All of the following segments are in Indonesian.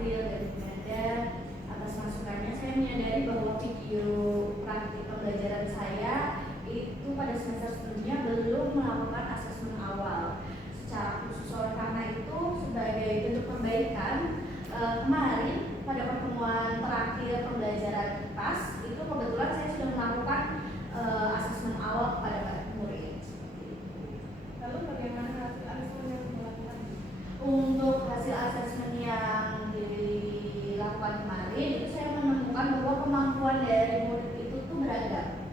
April dari Medan atas masukannya. Saya menyadari bahwa video praktik pembelajaran saya itu pada semester sebelumnya belum melakukan asesmen awal secara khusus. Oleh karena itu, sebagai bentuk perbaikan, kemarin pada pertemuan terakhir pembelajaran PAS itu kebetulan saya sudah melakukan asesmen awal kepada para murid. Lalu bagaimana hasil asesmen yang dilakukan? Untuk hasil asesmen yang dilakukan kemarin itu saya menemukan bahwa kemampuan dari murid itu tuh beragam.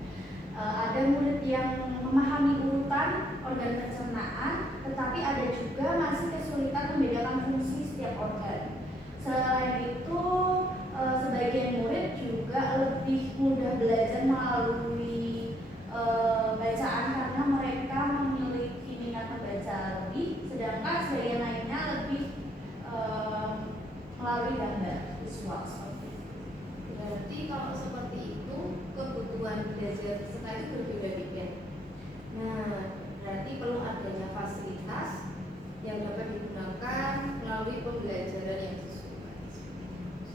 Ada murid yang memahami urutan organ pencernaan, tetapi ada juga masih kesulitan membedakan fungsi setiap organ. Selain itu, sebagian murid juga lebih mudah belajar melalui bacaan karena mereka memiliki minat membaca lebih, sedangkan sebagian lainnya lebih melalui gambar visual seperti itu. Berarti kalau seperti itu kebutuhan belajar peserta itu berbeda-beda. Nah, berarti perlu adanya fasilitas yang dapat digunakan melalui pembelajaran yang sesuai.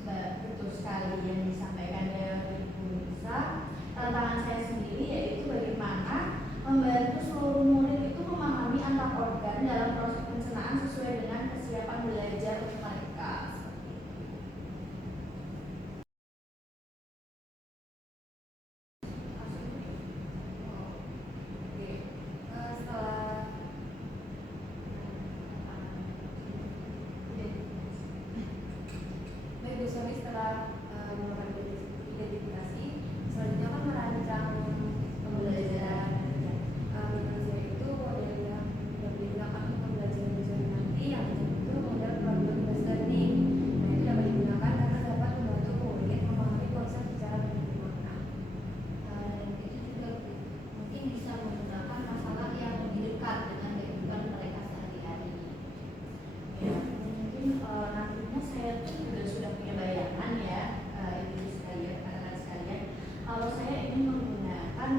Betul sekali yang disampaikannya Ibu Nisa. Tantangan saya sendiri yaitu bagaimana membantu seluruh murid itu memahami antar organ dalam proses pencernaan sesuai dengan kesiapan belajar mereka. Baik Bu Sony, setelah melakukan identifikasi, selanjutnya kan merancang pembelajaran. Menurut saya itu adalah yang digunakan untuk pembelajaran nanti yang itu model problem-based learning. Nah, itu dapat digunakan karena dapat membantu murid memahami konsep secara lebih makna. Dan itu juga mungkin bisa menggunakan masalah yang lebih dekat dengan kehidupan mereka sehari-hari. Ya, mungkin nantinya saya tuh juga sudah punya bayangan ya, ini sekalian, rekan-rekan sekalian. Kalau saya ingin menggunakan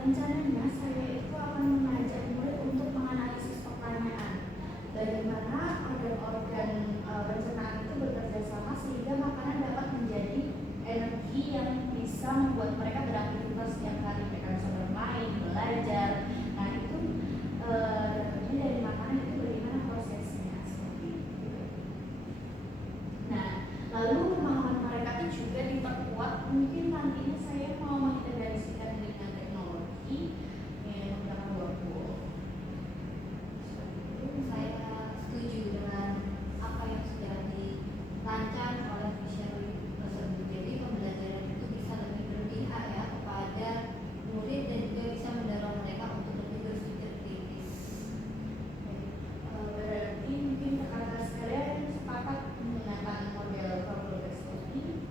rencananya saya itu akan mengajak murid untuk menganalisis pertanyaan bagaimana organ-organ pencernaan itu bekerja sama sehingga makanan dapat menjadi energi yang bisa membuat mereka beraktivitas setiap hari. Mereka bisa bermain, belajar. Nah itu dapatnya dari makanan itu bagaimana prosesnya seperti itu. Nah lalu pemahaman mereka itu juga diperkuat. Mungkin nantinya saya mau mengintegrasikan dengan teknologi yang menggunakan workbook. Saya setuju dengan apa yang sudah dirancang oleh Fisher tersebut. Jadi pembelajaran itu bisa lebih berpihak ya kepada murid dan juga bisa mendorong mereka untuk lebih berpikir kritis. Berarti mungkin rekan-rekan sekalian sepakat menggunakan model problem solving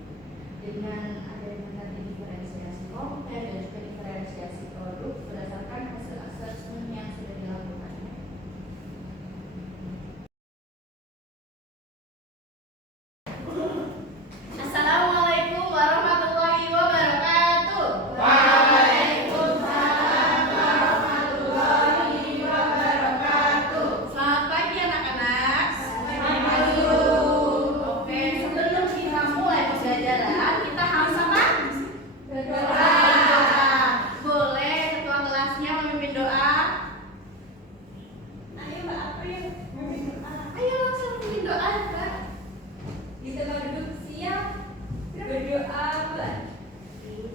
dengan adanya tadi diferensiasi konten dan juga diferensiasi produk berdasarkan hasil assessment yang sudah dilakukan. Assalamualaikum warahmatullahi wabarakatuh. Waalaikumsalam warahmatullahi wabarakatuh. Selamat pagi anak-anak. Selamat pagi. Oke, sebelum kita mulai pembelajaran, kita harus apa? Berdoa. Boleh ketua kelasnya memimpin doa? Ayo Mbak April, memimpin doa. Ayo langsung memimpin doa, Mbak. Di tempat duduk siap berdoa Mbak.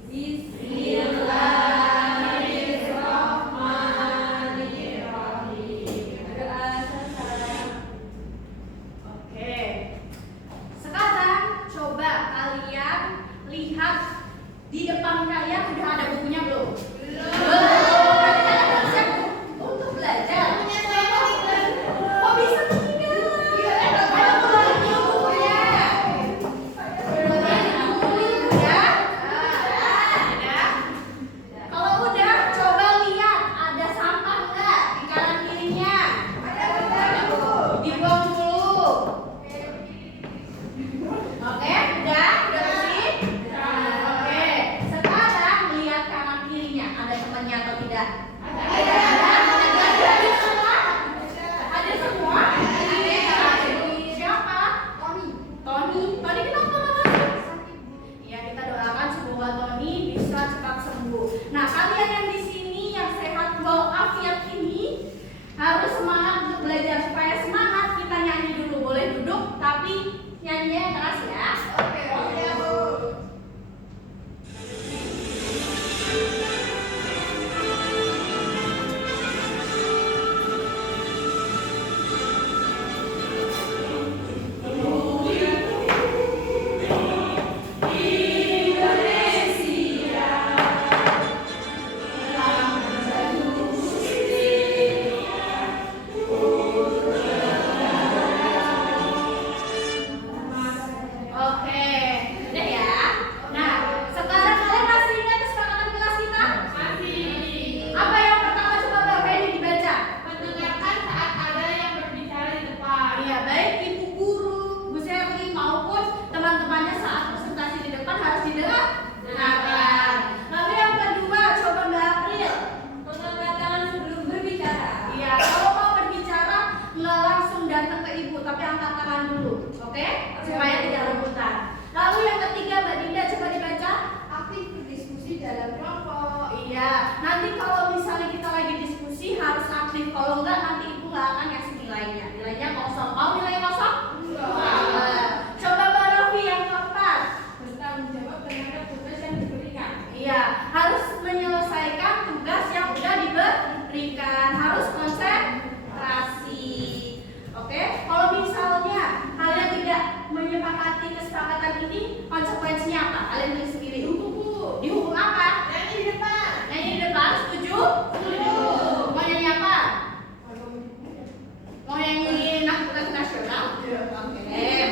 Bismillahirrahmanirrahim. Doa selesai. Oke. Sekarang coba kalian lihat di depan kalian sudah ada bukunya belum? Belum. Berarti kalian belum siap untuk belajar. Kok bisa ketinggalan? Ayo keluarin dulu bukunya. Udah? Udah? Kalau udah, coba lihat ada sampah nggak di kanan kirinya? Dibuang dulu. Oke, udah bersih? Oke, sekarang lihat kanan kirinya, ada temannya atau tidak? Ada semua? Ada semua? Siapa? Tony kenapa nggak masuk? Ya kita doakan semoga Tony bisa cepat sembuh. Nah kalian yang di sini yang sehat walafiat ini harus semangat untuk belajar. Supaya semangat kita nyanyi dulu. Boleh duduk tapi nyanyinya keras ya. Oke Bu. Oke, udah ya. Nah, sekarang kalian masih ingat kesepakatan kelas kita? Masih. Apa yang pertama coba Mbak Feni dibaca? Mendengarkan saat ada yang berbicara di depan. Iya, baik ibu guru, Bu Sherly maupun teman-temannya saat presentasi di depan harus didengarkan. Lalu yang kedua, coba Mbak April. Mengangkat tangan sebelum berbicara. Iya, kalau mau berbicara nggak langsung datang ke ibu, tapi angkat tangan dulu, oke? Supaya tidak rebutan. Lalu yang ketiga, Mbak Dinda coba dibaca. Aktif berdiskusi dalam kelompok. Iya, nanti kalau misalnya kita lagi diskusi harus aktif. Kalau enggak nanti ibu nggak akan ngasih nilainya. Nilainya kosong. Mau nilai kosong? Enggak. Coba Mbak Rofi yang keempat. Bertanggung jawab terhadap tugas yang diberikan. Iya, harus menyelesaikan tugas yang udah diberikan. Harus konsentrasi. Oke, kalau misalnya kalian tidak menyepakati kesepakatan ini, konsekuensinya apa? Kalian tulis sendiri. Dihukum apa? Nyanyi di depan. Nyanyi di depan, setuju? Setuju. Mau nyanyi apa? Mau nyanyi nasional? Oke.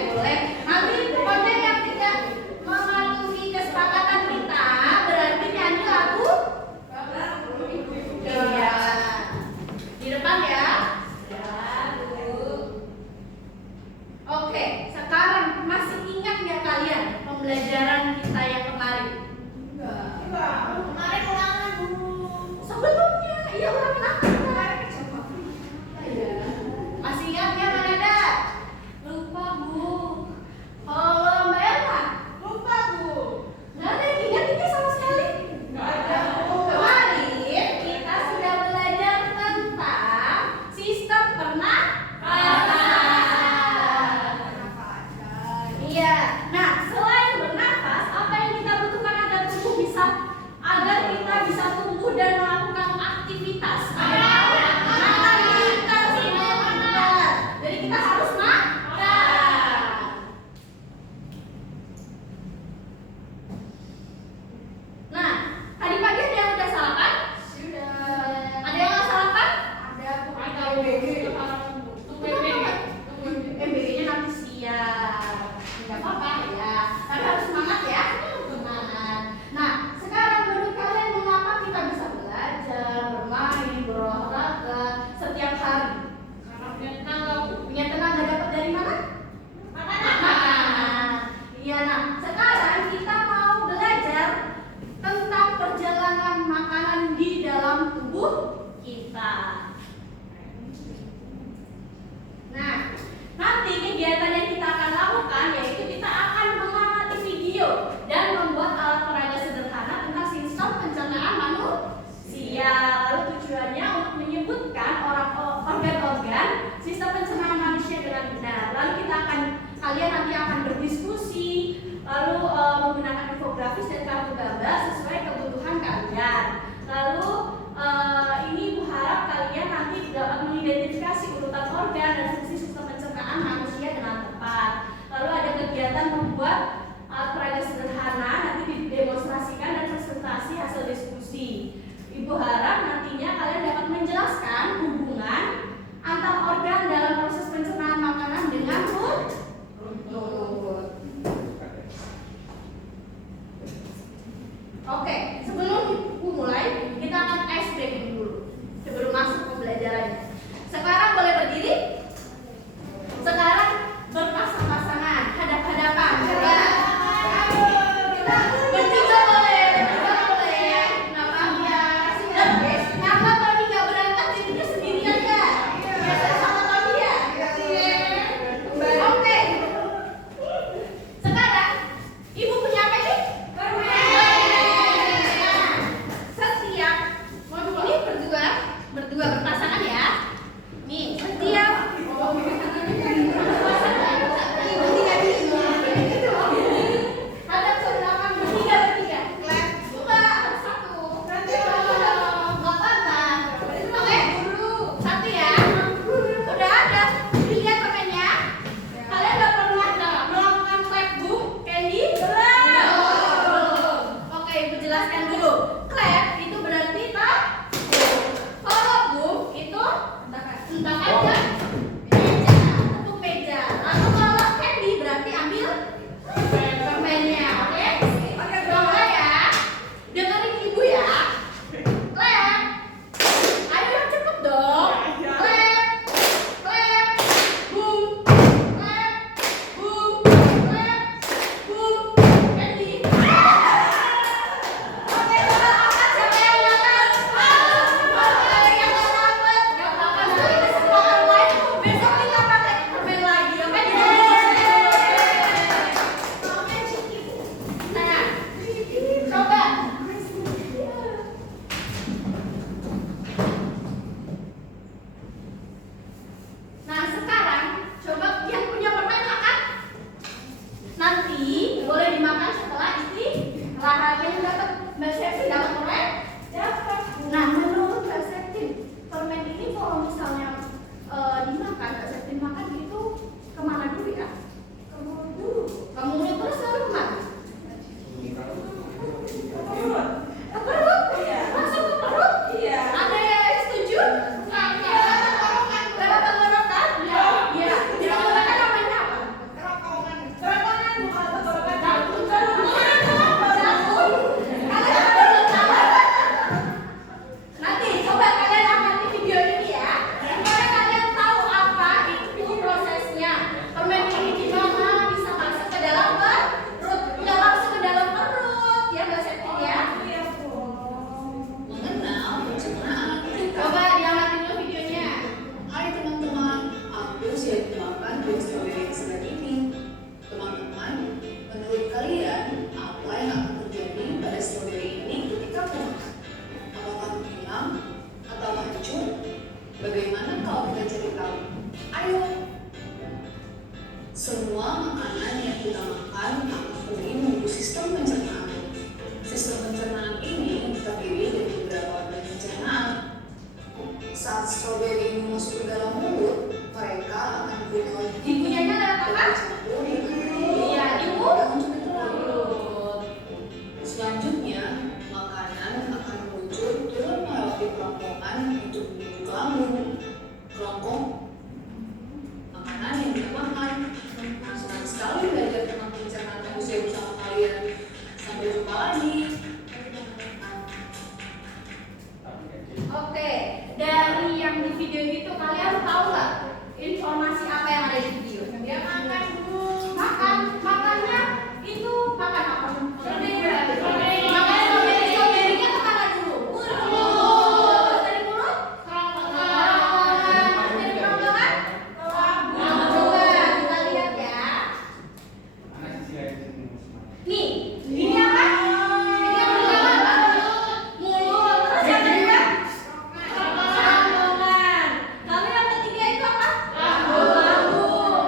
Ibu harap nantinya kalian dapat menjelaskan hubungan antar organ dalam proses pencernaan makanan dengan mulut. Oke, sebelum mulai kita akan ice breaking dulu sebelum masuk ke pembelajarannya. Sekarang boleh berdiri. Sekarang berpasang-pasangan, hadap-hadapan. Coba. Kita bertiga boleh, nggak apa-apa. Kenapa Tony nggak berangkat jadinya sendirian ya? Biasanya sama Tony ya. Oke. Sekarang ibu punya apa sih? Setiap ini berdua berpasangan ya. Nih setiap hadap ke belakang bertiga. Enggak, satu. Nggak apa-apa. Oke, satu ya. Udah ada. Dilihat permennya. Kalian udah pernah melakukan clap boom, Candy? Belum. Oke, ibu jelaskan dulu. Clap itu berarti tak. Kalau boom itu hentakan ke meja, untuk meja. Lalu kalau Candy berarti ambil permennya, oke? Mulai ya. Dengerin ibu ya. Clap. Ayo yang cepet dong. Clap, clap, boom, clap, boom, clap, boom. Candy. Oke, coba angkat siapa yang makan? Ada yang nggak dapat, nggak apa-apa. Nanti di kesempatan lain besok kita pakai permen lagi, oke? Nah, coba. Nah, sekarang coba yang punya permen makan. Nanti boleh dimakan setelah istirahat. Yang dapat Mbak Septi dapat permen? Dapat. Nah, menurut Mbak Septi, permen ini kalau misalnya dimakan, Mbak Septi makan itu kemana dulu ya? Ke mulut dulu. Ke mulut terus lalu kemana? Ke perut? Masuk ke perut? Ada yang setuju? Lewat tenggorokan? Iya. Jadi tenggorokan namanya apa? Nanti coba kalian amati video ini ya, supaya kalian tahu apa itu prosesnya. Permen ini gimana bisa masuk ke dalam perut? Nggak langsung ke dalam perut, ya Mbak Septi ya. Mengenal pencernaan kita. Coba diamati dulu videonya. Hai teman-teman, aku siap makan kue stroberi segar ini. Teman-teman, menurut kalian apa yang akan terjadi pada stroberi ini ketika aku makan? Apakah hilang atau hancur? Bagaimana kalau kita cari tahu? Ayo! Semua makanan yang kita makan akan pergi menuju sistem pencernaan. Sistem pencernaan ini terdiri dari beberapa organ pencernaan. Saat stroberi ini masuk ke dalam mulut, mereka akan dikumpulkan Ibunya lewat apa? bercampur dengan Iya, ibu. dan menjadi telur. Selanjutnya, makanan akan muncul turun melewati kerongkongan untuk menuju ke lambung. Kerongkong makanan yang kita makan. Senang sekali belajar tentang pencernaan manusia bersama kalian. Sampai jumpa lagi. Oke, dari yang di video itu kalian tahu nggak informasi apa yang ada di video? Dia makan dulu. Makannya itu makan apa? Strawberry. Makan strawberry-nya kemana dulu? Mulut. Dari mulut? Kerongkongan. Dari kerongkongan? Coba kita lihat ya. Nih, ini apa? Ini yang pertama apa? Mulut. Terus yang kedua? Kerongkongan. Lalu yang ketiga itu apa? Lambung.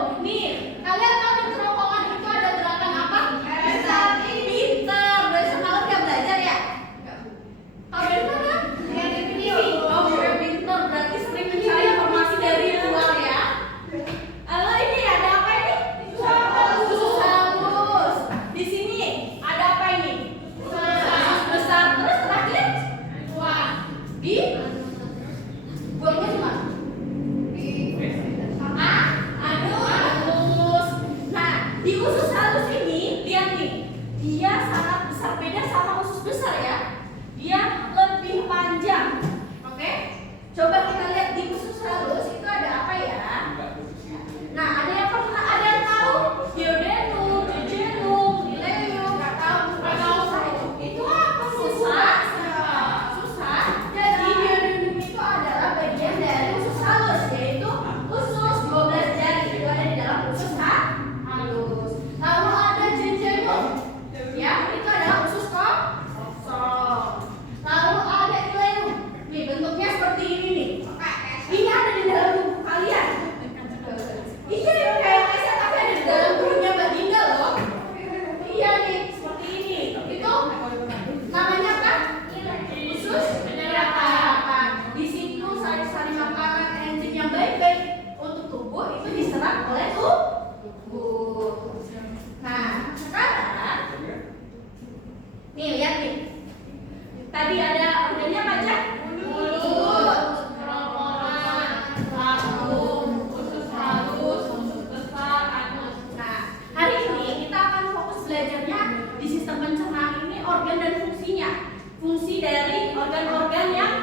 organ-organ yang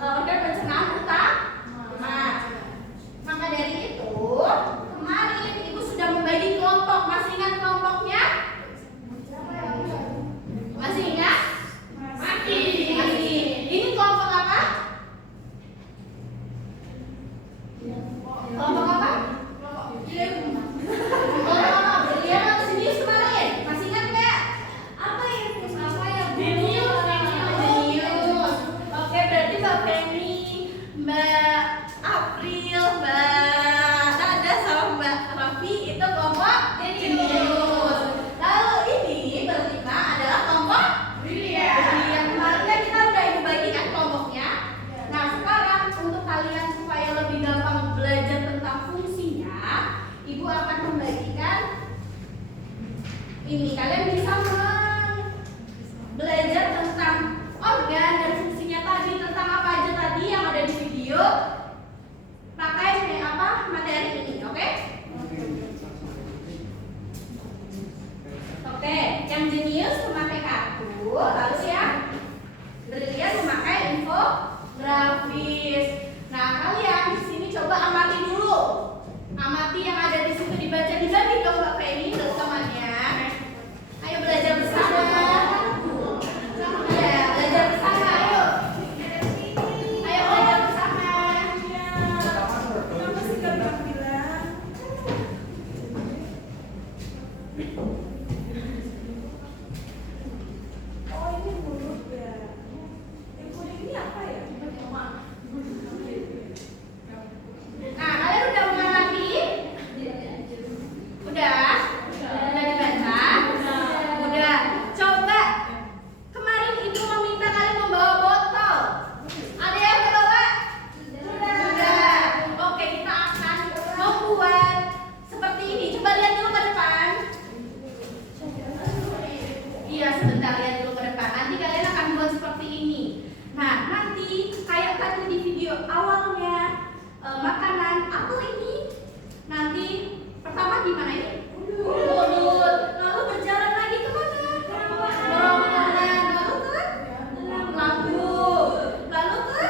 organ pencernaan utama. Maka dari itu kemarin ibu sudah membagi kelompok. Masih ingat kelompoknya? Masih ingat? Masih. Ini kelompok apa? Kelompok apa? Kelompok apa? Brilian atau jenius kemarin? Masih ingat nggak? Apa yang Jenius. Oke, berarti Mbak Penny, Mbak April, Mbak Nada sama Mbak Raffi itu kelompok jenius. Lalu ini berlima adalah kelompok brilian. Kemarin kan kita udah ibu bagikan kelompoknya. Nah sekarang untuk kalian supaya lebih gampang belajar tentang fungsinya, ibu akan membagikan ini. Kalian bisa belajar tentang organ dan fungsinya tadi, tentang apa aja tadi yang ada di video. Pakai materi ini, oke? Oke, yang jenius memakai kartu, lalu yang brilian memakai infografis. Nah, kalian di sini coba amati dulu. Amati yang ada di situ, dibaca dibagi dong Mbak Penny dan temannya. Ayo belajar bersama. Ya, belajar bersama, ayo. Ayo belajar bersama. Kenapa sih gampang bilang? Oh ini mulut ya. Yang kuning ini apa ya? Nah, kalian udah mengamati? Udah? Udah dibaca? Udah. Coba. Kemarin ibu meminta kalian membawa botol. Ada yang membawa? Sudah. Oke, kita akan membuat seperti ini. Coba lihat dulu ke depan. Iya, sebentar lihat dulu ke depan. Nanti kalian akan buat seperti ini. Nah, nanti kayak tadi di video awalnya makanan apel ini nanti pertama gimana ini? Mulut. Lalu berjalan lagi ke mana? Kerongkongan. Lalu ke lambung. Lalu ke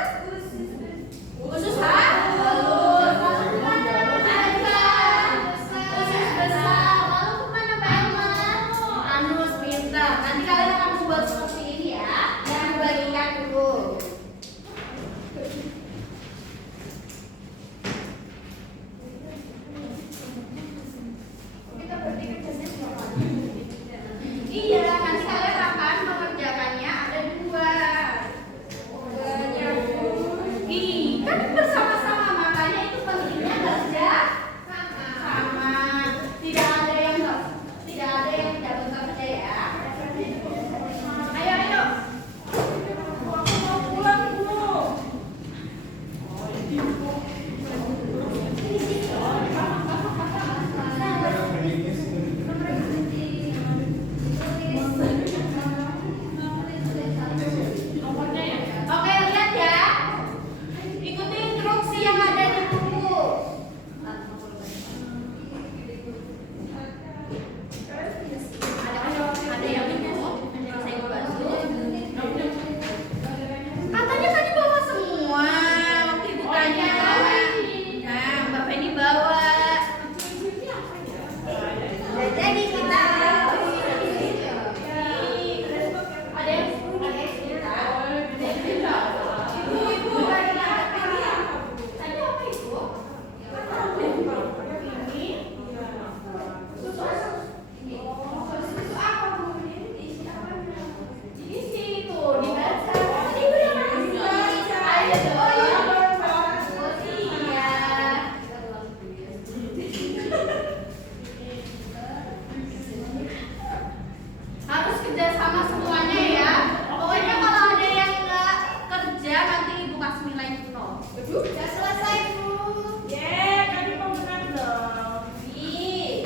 usus halus. Lalu ke mana? Usus besar. Lalu ke mana Mbak Emma? Anus. Pintar. Nanti kalian akan membuat seperti ini ya. Jangan bagikan dulu. Iya, nanti kalian akan mengerjakannya ada dua. Ih, kan bersama-sama, makanya itu pentingnya kerja sama. Tidak ada yang tidak bekerja ya. Ayo. Aku mau pulang Bu. Oke, lihat ya. Ikuti instruksi yang ada di buku. Ada yang minum, ada yang saya bantu. Katanya tadi bawa semua. Waktu ibu tanya. Nah, Mbak Penny bawa. Jadi kita ada yang ibu tadi apa ibu? Susu apa Bu? Diisi itu, dibaca. Tadi ibu udah ngasih. Ayo dong. Iya. Harus kerja sama semuanya ya. Pokoknya kalau ada yang nggak kerja nanti ibu kasih nilai nol. Udah selesai Bu. Kami mau menang dong. Ih.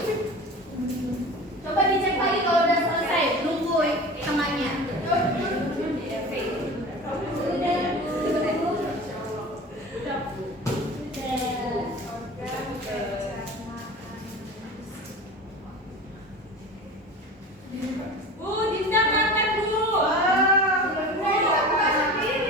Coba dicek lagi kalau udah selesai. Nunggu temannya. Bu, Dinda makan Bu. Bu, aku kasih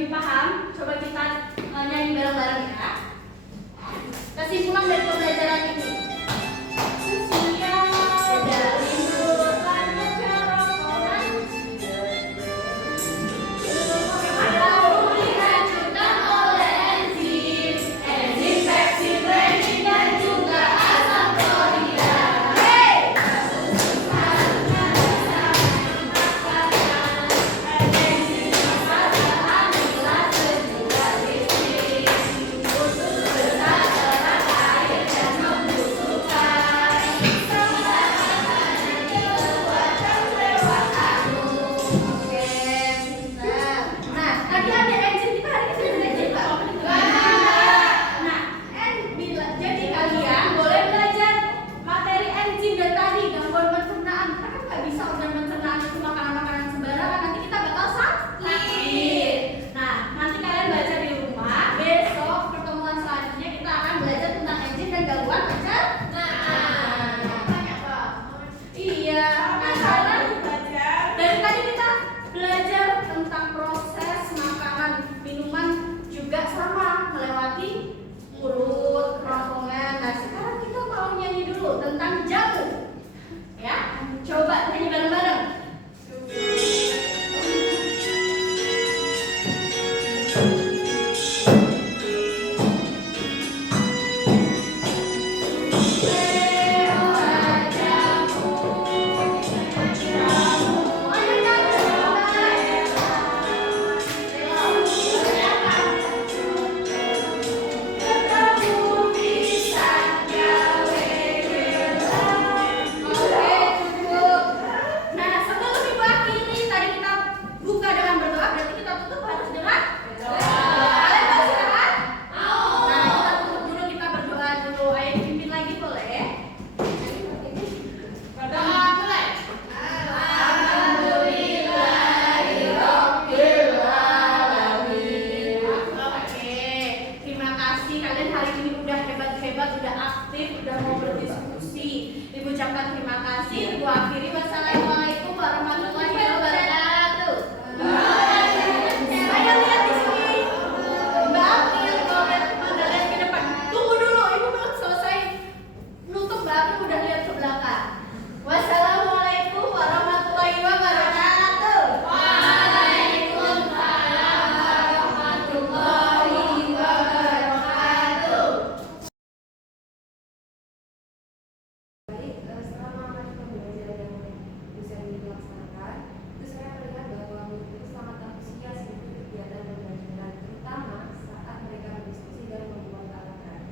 lebih paham, coba kita nyanyi bareng-bareng ya. Kesimpulan dari pembelajaran ini. Sosial dari bukannya kerokokan. Lalu dihancurkan oleh enzim pepsid, renin dan juga asam klorida. Hey! Nah, tadi ada enzim, kita hari ini ada enzim nggak? Nah, jadi kalian boleh belajar materi enzim dan tadi gangguan pencernaan. Kita kan nggak bisa organ pencernaan itu makanan-makanan sembarangan, nanti kita bakal sakit. Nah, nanti kalian baca di rumah. Besok pertemuan selanjutnya kita akan belajar tentang enzim dan gangguan pencernaan. Iya, masalah. Dari tadi kita belajar tentang proses makanan, minuman juga sama melewati mulut, kerongkongan. Nah, sekarang kita mau nyanyi dulu tentang jamu. Ya, coba nyanyi bareng-bareng. Oke, cukup. Nah, sebelum ibu akhiri, tadi kita buka dengan berdoa, berarti kita tutup harus dengan doa. Kalian mau istirahat? Mau. Nah, kita tutup dulu, kita berdoa dulu. Ayo dipimpin lagi boleh? Berdoa mulai. Oke, terima kasih kalian hari ini udah hebat-hebat, udah aktif, udah mau berdiskusi. Ibu ucapkan terima kasih. Ibu akhiri, wassalamualaikum warahmatullahi wabarakatuh. Ayo lihat di sini. Mbak April, kalau lihat pada lihat ke depan. Tunggu dulu, ibu belum selesai nutup. Mbak April udah lihat ke belakang. Wassalamualaikum warahmatullahi wabarakatuh. Waalaikumsalam warahmatullahi wabarakatuh. Baik, selama masa pembelajaran yang bisa dilaksanakan, itu saya melihat bahwa murid itu sangat antusias mengikuti kegiatan pembelajaran, terutama saat mereka berdiskusi dan membuat alat.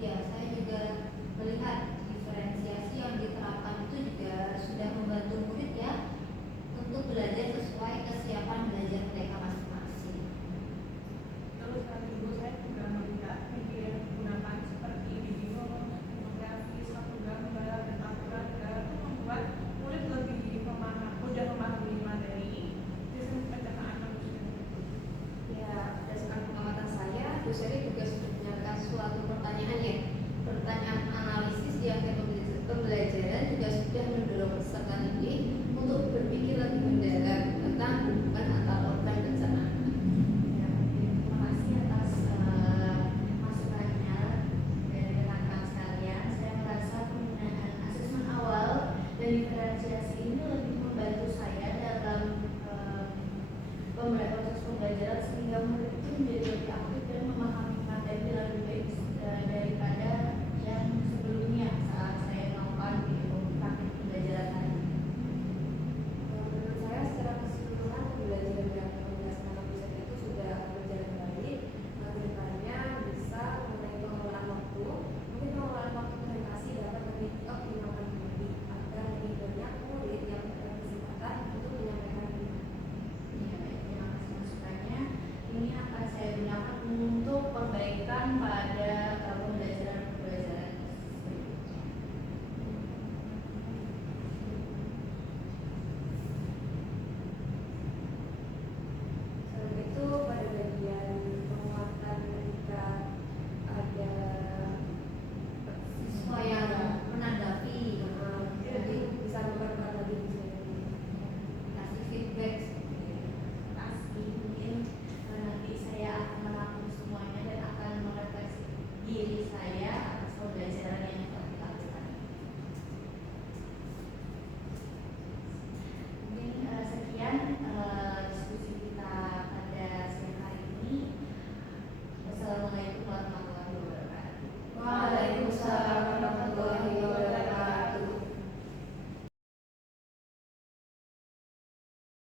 Ya, saya juga melihat diferensiasi yang diterapkan itu juga sudah membantu murid ya untuk belajar sesuai kesiapan belajar mereka masing-masing. Terus tadi ibu saya juga melihat media yang digunakan seperti video, fotografi, suatu gambar dan aturan itu membuat murid lebih mudah memahami materi sistem pencernaan manusia. Ya, berdasarkan pengamatan saya, Bu Seri juga sudah menyampaikan suatu pertanyaan ya. Pertanyaan analisis di akhir pembelajaran juga sudah mendorong peserta didik untuk berpikir lebih mendalam tentang hubungan antara organ pencernaan. Ya, terima kasih atas masukannya dari rekan-rekan sekalian. Saya merasa penggunaan asesmen awal dan diferensiasi ini lebih membantu saya dalam proses pembelajaran sehingga murid itu menjadi lebih aktif